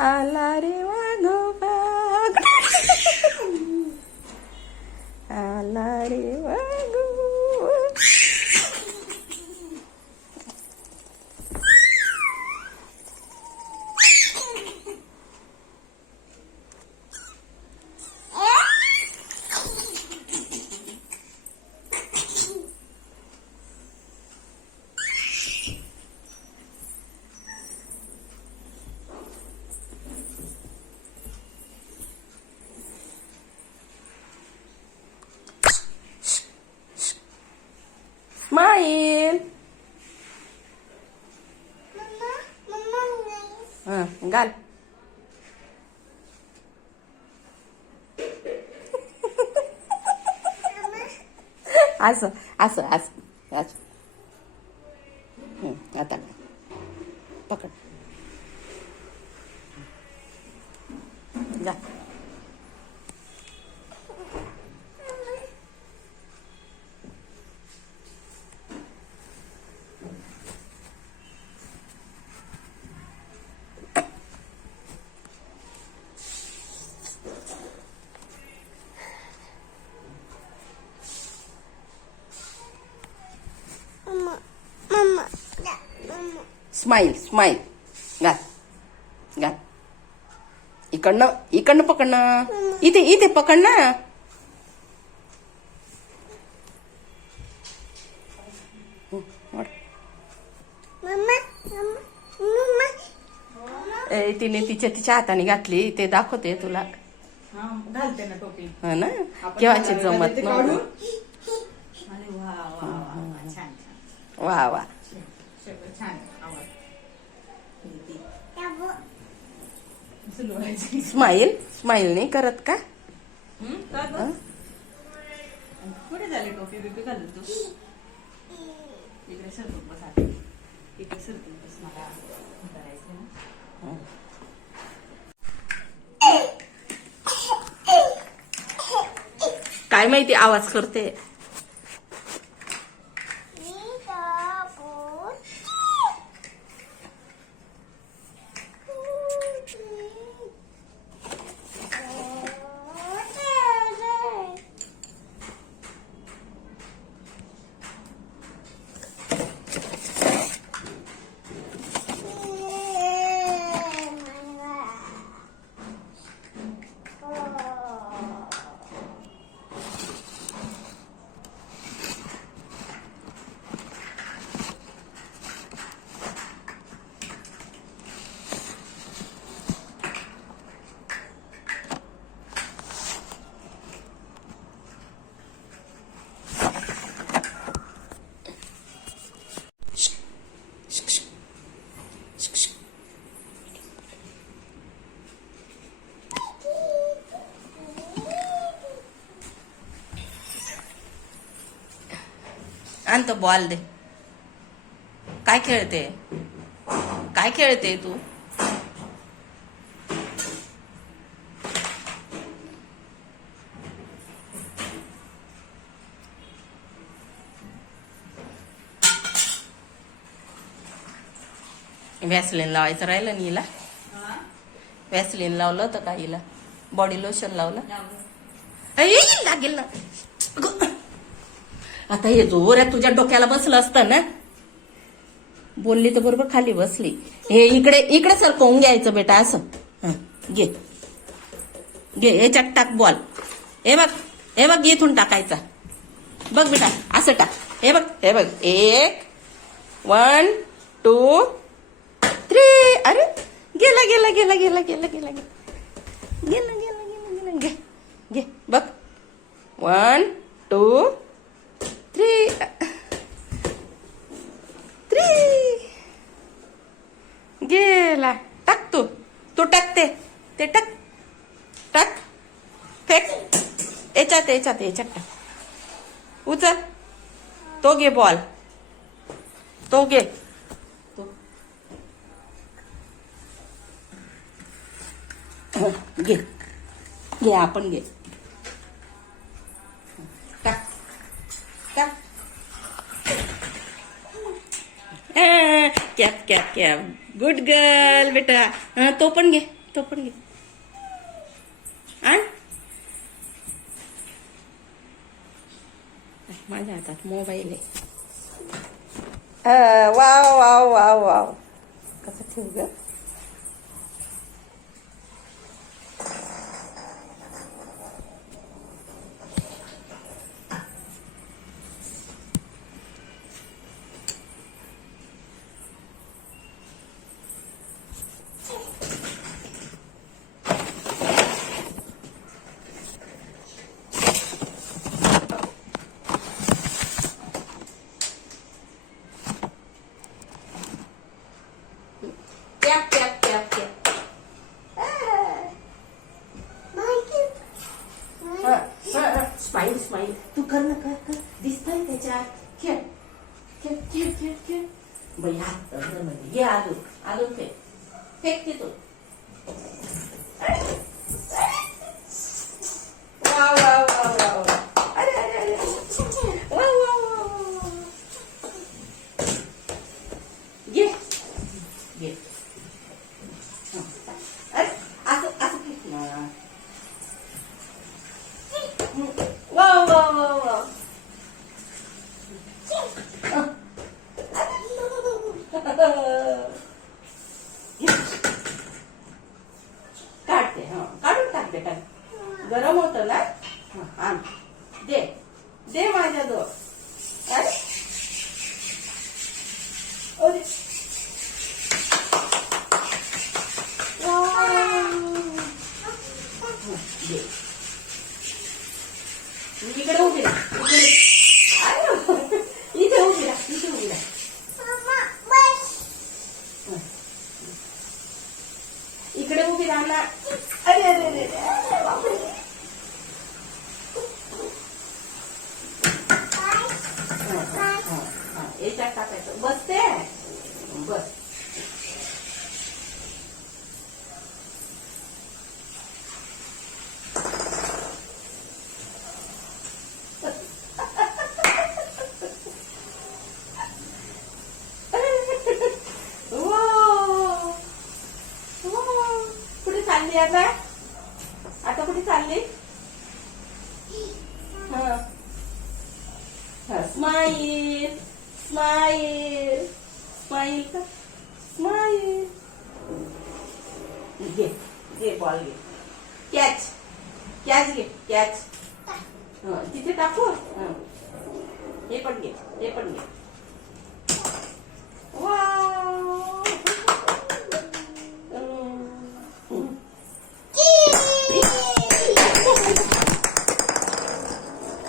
आला रे वाघोबा, आला रे वाघोबा. Smile. Gal. असं असं असं असं. आता पकड. जा. Smile smile. घाल घाल. इकडनं इकडनं पकडणं. इथे इथे पकड ना. तिने तिच्या हाताने घातली. ते दाखवते तुला. घालते ना टोपी. हा ना. केव्हाची जमत नव्हतं. वा वा. स्माइल स्माइल नाही करत का? कुठे झाली टोपी बिपी घालून तू? इकडे सरकून बस. इकडे सरकून बस. मला करायचं ना. काय माहिती आवाज करते. आण तो बॉल दे. काय खेळते? काय खेळते तू? व्हॅसलिन लावायचं राहिलं ना हिला. व्हॅसलिन लावलं होतं का हिला? बॉडी लोशन लावलं. लागेल ना. आता हे जोऱ्यात तुझ्या डोक्याला बसलं असतं ना. बोलली तर बरोबर खाली बसली. हे इकडे इकडे सरकवून घ्यायचं बेटा. असं घे घे. याच्यात टाक बॉल. हे बघ हे बघ. इथून टाकायचा. बघ बेटा असं टाक. हे बघ हे बघ. 1 1 2 3. अरे गेला गेला गेला गेला गेला गेला गेला गेला गेला गेला. घे घे. बघ 1 2 3 गेला. टाक तू. तू टाकते ते टाक. टाक. फेक. याच्यात याच्यात याच्यात टाक. उचल. तो घे बॉल. तो घे. घे घे. आपण घे. टाक टाक. Cap cap cap good girl बेटा. तो पण घे, तो पण घे. आण. माझ्या हातात मोबाईल आहे. Wow wow wow wow. कसं ठेवू ग. Cap cap cap cap. Smile smile. तू कर ना, कर कर. दिसतंय त्याच्यात. खेळ खेळ खेळ खेळ खेळ. बाई हात मध्ये घे. अजून अजून फेक फेक की तू. वा वा वा वा. अरे अरे अरे. वा वा वा. घे घे. अरे असं असं फेक ना. वा वा वा वा. काढते. हा काढून टाक बेटा. गरम होतं ना. आण. दे दे माझ्या दो. अरे अरे. दे. इकडे उभी राहा. इथे उभी राहा. इथे उभी राहा. इकडे उभी राहा ना. अरे अरे अरे अरे बापरे. याच्यात टाकायचं. बसते. बस. कुठे चालली आता. आता कुठे चालली. स्माईल स्माईल स्माईल का. स्माईल. घे घे बॉल घे. कॅच कॅच घे. कॅच. तिथे टाकू. हे पण घे. हे पण घे.